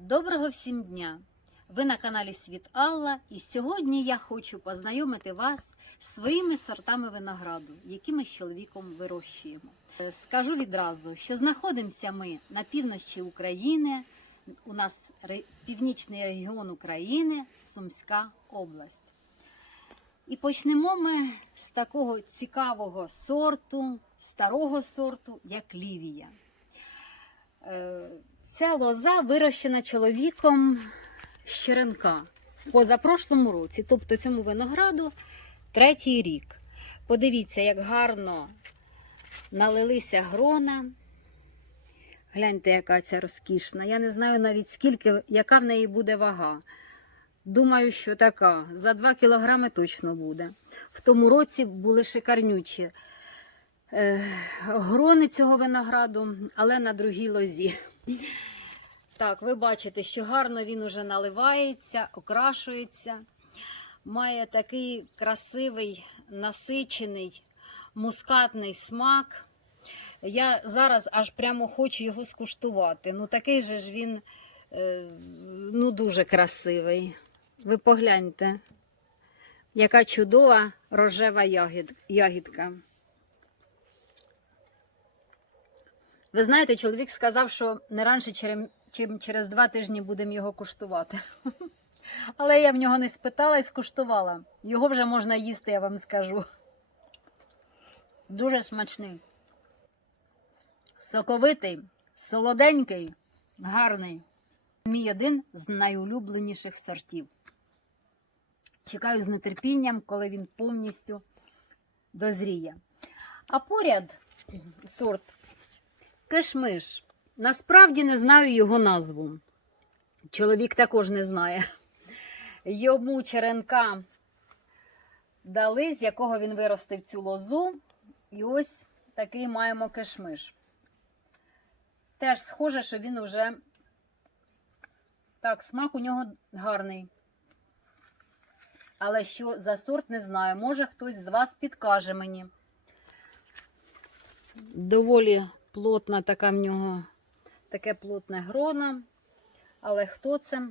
Доброго всім дня! Ви на каналі Світ Алла, і сьогодні я хочу познайомити вас з своїми сортами винограду, які ми з чоловіком вирощуємо. Е, Скажу відразу, що знаходимося ми на півночі України. У нас північний регіон України, Сумська область. І почнемо ми з такого цікавого сорту, старого сорту, як лівія. Ця лоза вирощена чоловіком з черенка позапрошлому році, тобто цьому винограду третій рік. Подивіться, як гарно налилися грона. Гляньте, яка ця розкішна. Я не знаю навіть скільки, яка в неї буде вага. Думаю, що така. За 2 кілограми точно буде. В тому році були шикарнючі е, грони цього винограду, але на другій лозі. Так, ви бачите, що гарно він уже наливається, окрашується. Має такий красивий, насичений, мускатний смак. Я зараз аж прямо хочу його скуштувати. Ну, такий же ж він е, ну, дуже красивий. Ви погляньте, яка чудова рожева ягід, ягідка. Ви знаєте, чоловік сказав, що не раніше, чим через два тижні будемо його куштувати. Але я в нього не спитала і скуштувала. Його вже можна їсти, я вам скажу. Дуже смачний. Соковитий, солоденький, гарний. Мій один з найулюбленіших сортів. Чекаю з нетерпінням, коли він повністю дозріє. А поряд сорт Кишмиш. Насправді не знаю його назву. Чоловік також не знає. Йому черенка дали, з якого він виростив цю лозу. І ось такий маємо кишмиш. Теж схоже, що він вже так, смак у нього гарний. Але що за сорт, не знаю. Може хтось з вас підкаже мені. Доволі плотна така в нього, таке плотне грона. Але хто це?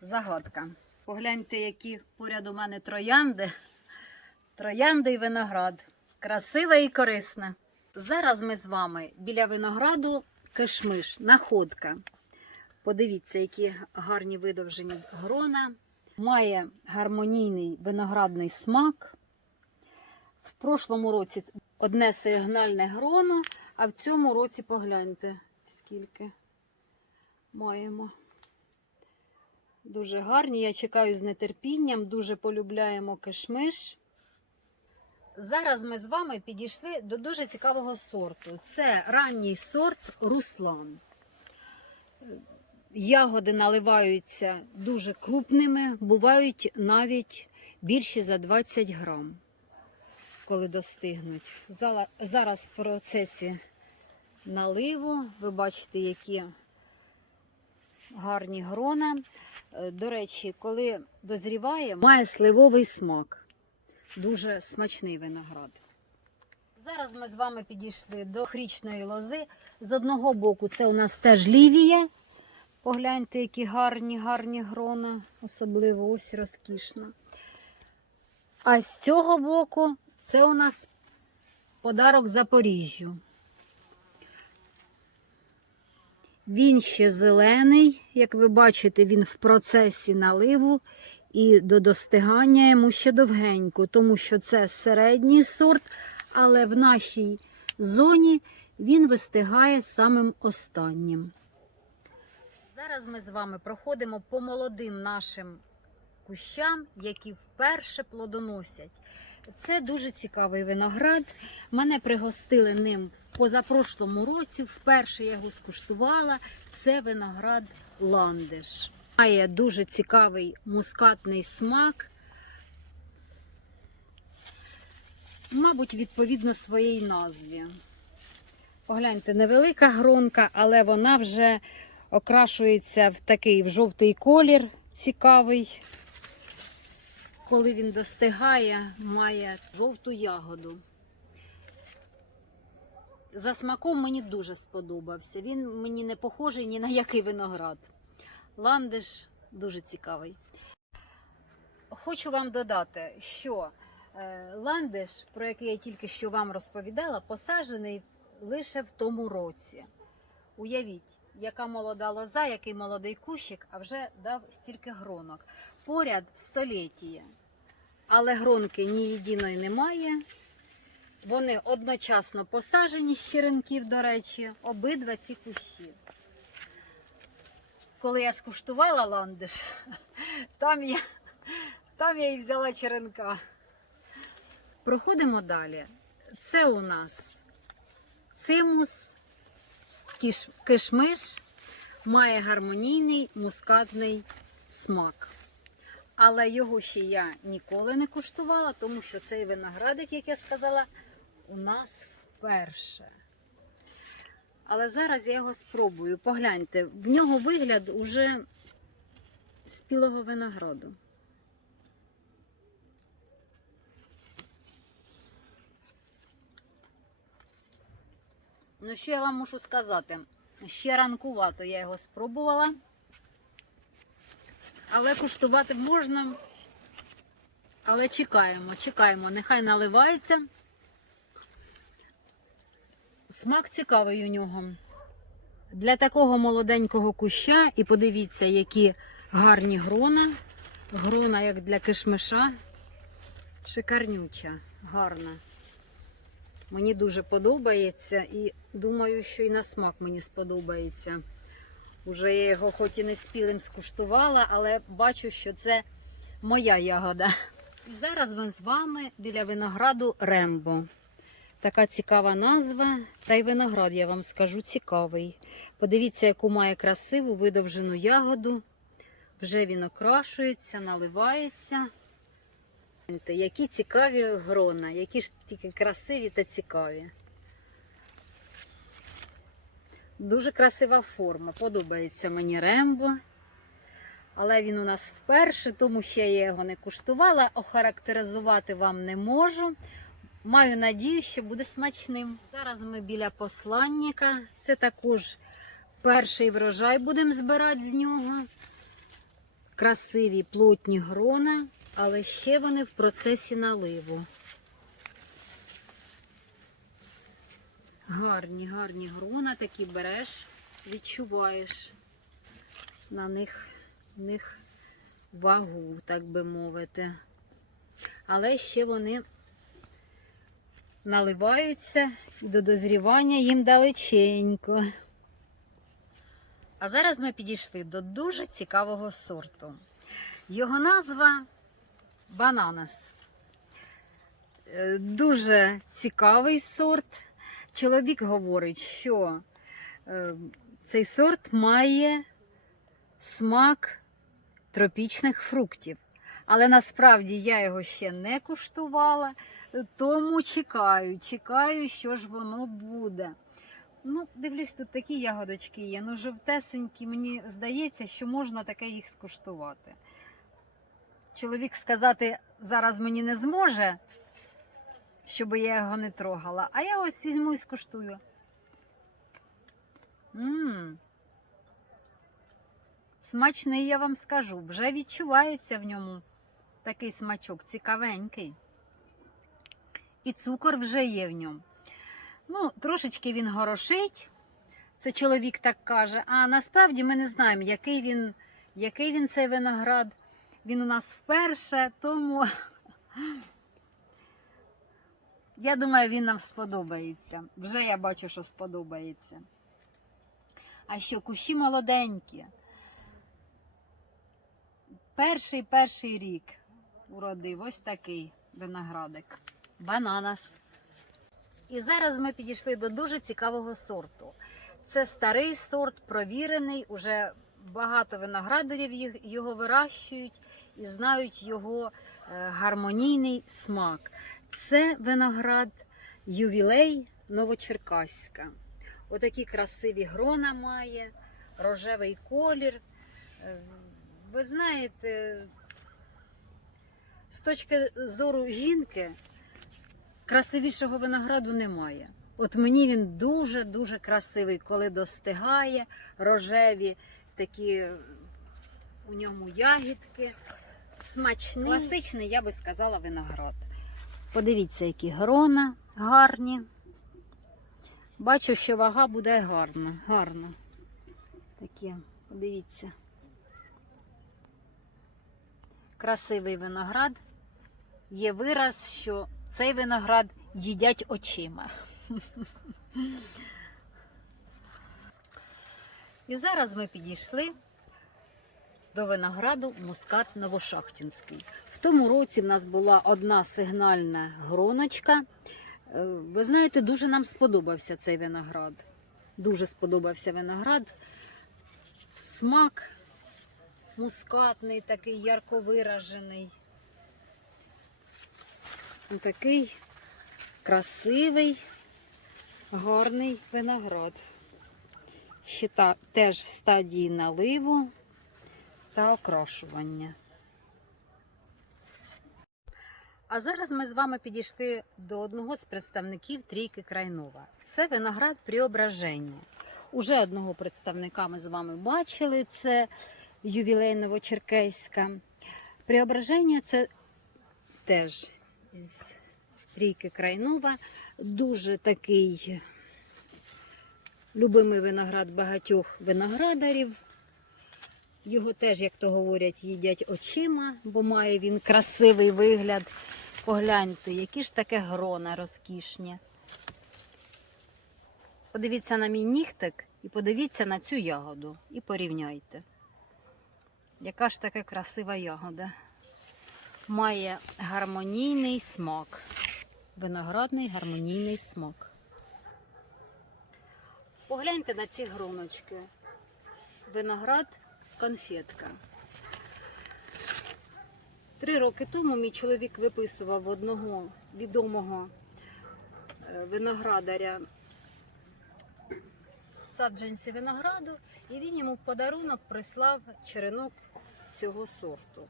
Загадка. Погляньте, які поряд у мене троянди. Троянди і виноград. Красиве і корисне. Зараз ми з вами біля винограду кишмиш, находка. Подивіться, які гарні видовжені грона. Має гармонійний виноградний смак. В прошлому році одне сигнальне гроно, а в цьому році погляньте, скільки маємо. Дуже гарні. Я чекаю з нетерпінням, дуже полюбляємо кишмиш. Зараз ми з вами підійшли до дуже цікавого сорту. Це ранній сорт Руслан. Ягоди наливаються дуже крупними, бувають навіть більші за 20 грам, коли достигнуть. Зараз в процесі наливу ви бачите, які гарні грона. Е, До речі, коли дозріває, має сливовий смак. Дуже смачний виноград. Зараз ми з вами підійшли до хрічної лози. З одного боку це у нас теж лівія. Погляньте, які гарні, гарні грона, особливо ось розкішна. А з цього боку це у нас подарок Запоріжжю. Він ще зелений, як ви бачите, він в процесі наливу і до достигання йому ще довгенько, тому що це середній сорт, але в нашій зоні він вистигає самим останнім. Зараз ми з вами проходимо по молодим нашим кущам, які вперше плодоносять. Це дуже цікавий виноград. Мене пригостили ним позапрошлому році. Вперше я його скуштувала. Це виноград ландиш. Має дуже цікавий мускатний смак. Мабуть, відповідно своїй назві. Погляньте, невелика гронка, але вона вже окрашується в такий в жовтий колір цікавий. Коли він достигає, має жовту ягоду. За смаком мені дуже сподобався. Він мені не похожий ні на який виноград. ландиш дуже цікавий. Хочу вам додати, що е, ландиш, про який я тільки що вам розповідала, посаджений лише в тому році. Уявіть, яка молода лоза, який молодий кущик, а вже дав стільки гронок. Поряд століття. Але гронки ні єдиної немає. Вони одночасно посаджені з черенків, до речі, обидва ці кущі. Коли я скуштувала ландиш, там я, там я і взяла черенка. Проходимо далі. Це у нас цимус, кіш, кишмиш, має гармонійний мускатний смак. Але його ще я ніколи не куштувала, тому що цей виноградик, як я сказала, у нас вперше. Але зараз я його спробую. Погляньте, в нього вигляд уже спілого винограду. Ну, що я вам мушу сказати? Ще ранкувато я його спробувала. Але куштувати можна. Але чекаємо, чекаємо, нехай наливається. Смак цікавий у нього. Для такого молоденького куща, і подивіться, які гарні грона. Грона, як для кишмиша. Шикарнюча, гарна. Мені дуже подобається і думаю, що і на смак мені сподобається. Уже я його хоч і не спілим скуштувала, але бачу, що це моя ягода. І зараз ми з вами біля винограду Рембо. Така цікава назва. Та й виноград, я вам скажу, цікавий. Подивіться, яку має красиву видовжену ягоду. Вже він окрашується, наливається. Які цікаві грона, які ж тільки красиві та цікаві. Дуже красива форма. Подобається мені Рембо. Але він у нас вперше, тому ще я його не куштувала. Охарактеризувати вам не можу. Маю надію, що буде смачним. Зараз ми біля посланника. Це також перший врожай будемо збирати з нього. Красиві плотні грона, але ще вони в процесі наливу. Гарні, гарні грона такі береш, відчуваєш на них, них вагу, так би мовити. Але ще вони наливаються і до дозрівання їм далеченько. А зараз ми підійшли до дуже цікавого сорту. Його назва бананас. Е, Дуже цікавий сорт. Чоловік говорить, що е, цей сорт має смак тропічних фруктів. Але насправді я його ще не куштувала, тому чекаю, чекаю, що ж воно буде. Ну, дивлюсь, тут такі ягодочки є. Ну, жовтесенькі, мені здається, що можна таке їх скуштувати. Чоловік сказати зараз мені не зможе, щоб я його не трогала. А я ось візьму і скуштую. Мм. Смачний, я вам скажу. Вже відчувається в ньому такий смачок, цікавенький. І цукор вже є в ньому. Ну, трошечки він горошить. Це чоловік так каже. А насправді ми не знаємо, який він, який він цей виноград. Він у нас вперше, тому я думаю, він нам сподобається. Вже я бачу, що сподобається. А що, кущі молоденькі. Перший перший рік уродив ось такий виноградик. Бананас. І зараз ми підійшли до дуже цікавого сорту. Це старий сорт, провірений, уже багато виноградарів його вирощують і знають його е, гармонійний смак. Це виноград ювілей Новочеркаська. Отакі красиві грона має, рожевий колір. Е, Ви знаєте, з точки зору жінки красивішого винограду немає. От мені він дуже-дуже красивий, коли достигає, рожеві такі у ньому ягідки. Смачний. Класичний, я би сказала, виноград. Подивіться, які грона гарні. Бачу, що вага буде гарна, гарна. Такі, подивіться. Красивий виноград. Є вираз, що цей виноград їдять очима. І зараз ми підійшли до винограду Мускат Новошахтінський. В тому році в нас була одна сигнальна гроночка. Е, Ви знаєте, дуже нам сподобався цей виноград. Дуже сподобався виноград. Смак мускатний, такий ярко виражений. Ну, Такий красивий, гарний виноград. Ще та, теж в стадії наливу та окрашування. А зараз ми з вами підійшли до одного з представників трійки Крайнова. Це виноград Преображення. Уже одного представника ми з вами бачили. Це ювілейново-черкеська. Преображення це теж з трійки Крайнова. Дуже такий любимий виноград багатьох виноградарів. Його теж, як то говорять, їдять очима, бо має він красивий вигляд. Погляньте, які ж таке грона розкішні. Подивіться на мій нігтик і подивіться на цю ягоду і порівняйте. Яка ж таке красива ягода. Має гармонійний смак. Виноградний гармонійний смак. Погляньте на ці гроночки. Виноград конфетка. Три роки тому мій чоловік виписував одного відомого е, виноградаря саджанці винограду, і він йому в подарунок прислав черенок цього сорту.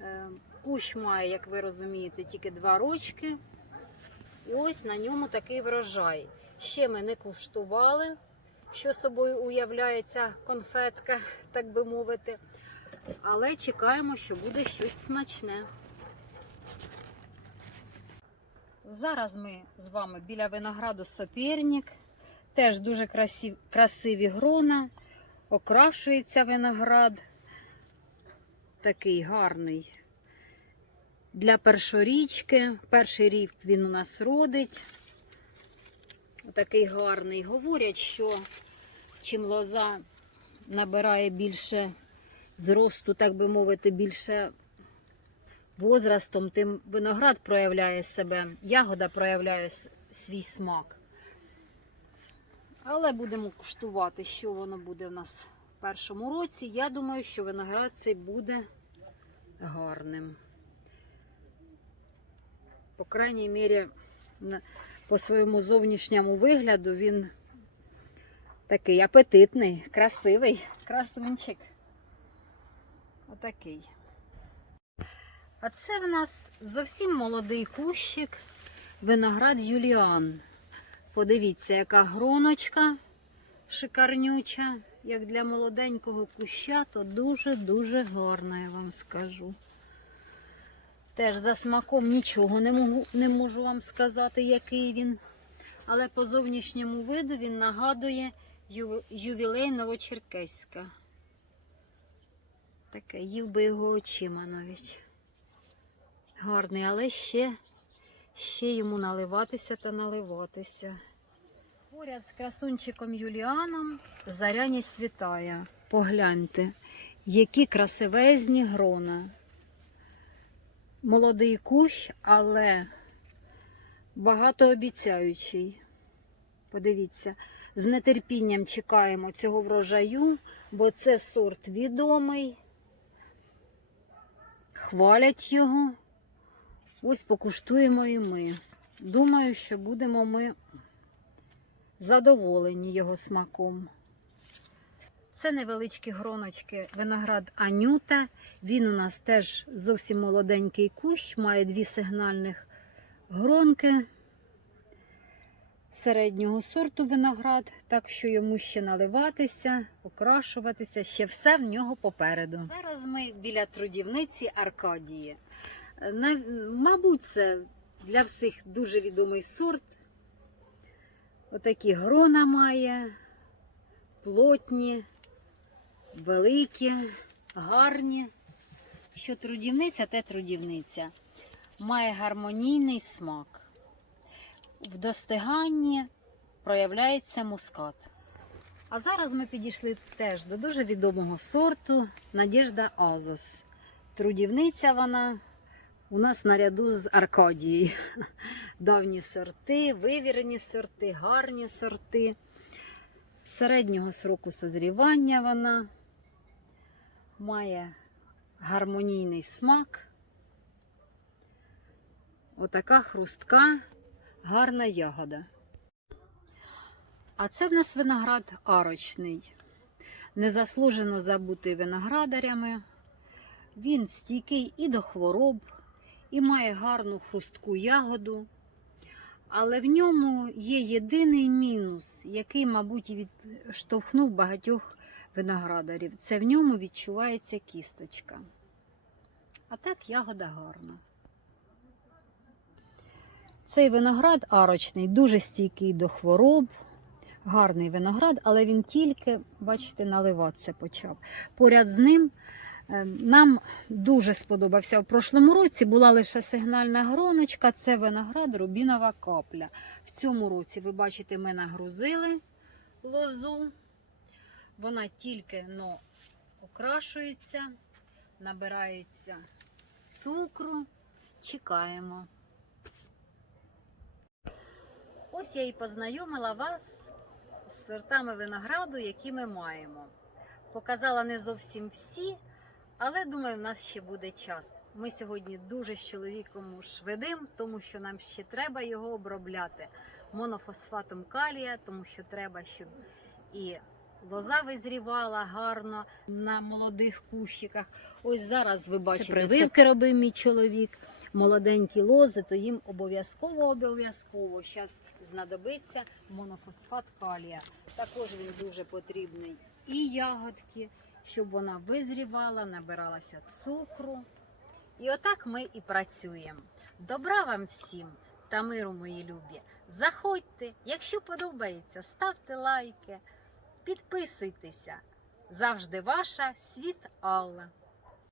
Е, Кущ має, як ви розумієте, тільки два рочки. Ось на ньому такий врожай. Ще ми не куштували, що собою уявляє ця конфетка, так би мовити. Але чекаємо, що буде щось смачне. Зараз ми з вами біля винограду Соперник. Теж дуже красиві, красиві грона. Окрашується виноград. Такий гарний. Для першорічки. Перший рік він у нас родить. Такий гарний. Говорять, що чим лоза набирає більше зросту, так би мовити, більше возрастом, тим виноград проявляє себе, ягода проявляє свій смак. Але будемо куштувати, що воно буде в нас в першому році. Я думаю, що виноград цей буде гарним. По крайній мірі, по своєму зовнішньому вигляду він такий апетитний, красивий, красунчик. Отакий. А це в нас зовсім молодий кущик, виноград Юліан. Подивіться, яка гроночка шикарнюча. Як для молоденького куща, то дуже-дуже гарна, я вам скажу. Теж за смаком нічого не можу, не можу вам сказати, який він. Але по зовнішньому виду він нагадує ювілей Новочеркеська. Таке, їв би його очима навіть. Гарний, але ще, ще йому наливатися та наливатися. Поряд з красунчиком Юліаном заряні світає. Погляньте, які красивезні грона. Молодий кущ, але багатообіцяючий. Подивіться, з нетерпінням чекаємо цього врожаю, бо це сорт відомий. Хвалять його. Ось покуштуємо і ми. Думаю, що будемо ми задоволені його смаком. Це невеличкі гроночки виноград Анюта. Він у нас теж зовсім молоденький кущ, має дві сигнальних гронки. середнього сорту виноград, так що йому ще наливатися, окрашуватися, ще все в нього попереду. Зараз ми біля трудівниці Аркадії. Мабуть, це для всіх дуже відомий сорт. Отакі грона має, плотні, великі, гарні. Що трудівниця, те трудівниця. Має гармонійний смак. В достиганні проявляється мускат. А зараз ми підійшли теж до дуже відомого сорту Надіжда Азос. Трудівниця вона у нас наряду з Аркадією. Давні сорти, вивірені сорти, гарні сорти. Середнього сроку созрівання вона має гармонійний смак. Отака хрустка, гарна ягода. А це в нас виноград арочний, незаслужено забутий виноградарями. Він стійкий і до хвороб, і має гарну хрустку ягоду. Але в ньому є єдиний мінус, який, мабуть, відштовхнув багатьох виноградарів. Це в ньому відчувається кісточка. А так ягода гарна. Цей виноград арочний, дуже стійкий до хвороб, гарний виноград, але він тільки, бачите, наливатися почав. Поряд з ним е, нам дуже сподобався в прошлому році. Була лише сигнальна гроночка, це виноград рубінова капля. В цьому році, ви бачите, ми нагрузили лозу. Вона тільки но окрашується, набирається цукру. Чекаємо. Ось я і познайомила вас з сортами винограду, які ми маємо. Показала не зовсім всі, але думаю, в нас ще буде час. Ми сьогодні дуже з чоловіком швидим, тому що нам ще треба його обробляти монофосфатом калія, тому що треба, щоб і лоза визрівала гарно на молодих кущиках. Ось зараз ви бачите, прививки робив мій чоловік. Молоденькі лози, то їм обов'язково обов'язково зараз знадобиться монофосфат калія. Також він дуже потрібний і ягодки, щоб вона визрівала, набиралася цукру. І отак ми і працюємо. Добра вам всім та миру, мої любі. Заходьте, якщо подобається, ставте лайки, підписуйтеся. Завжди ваша світ Алла.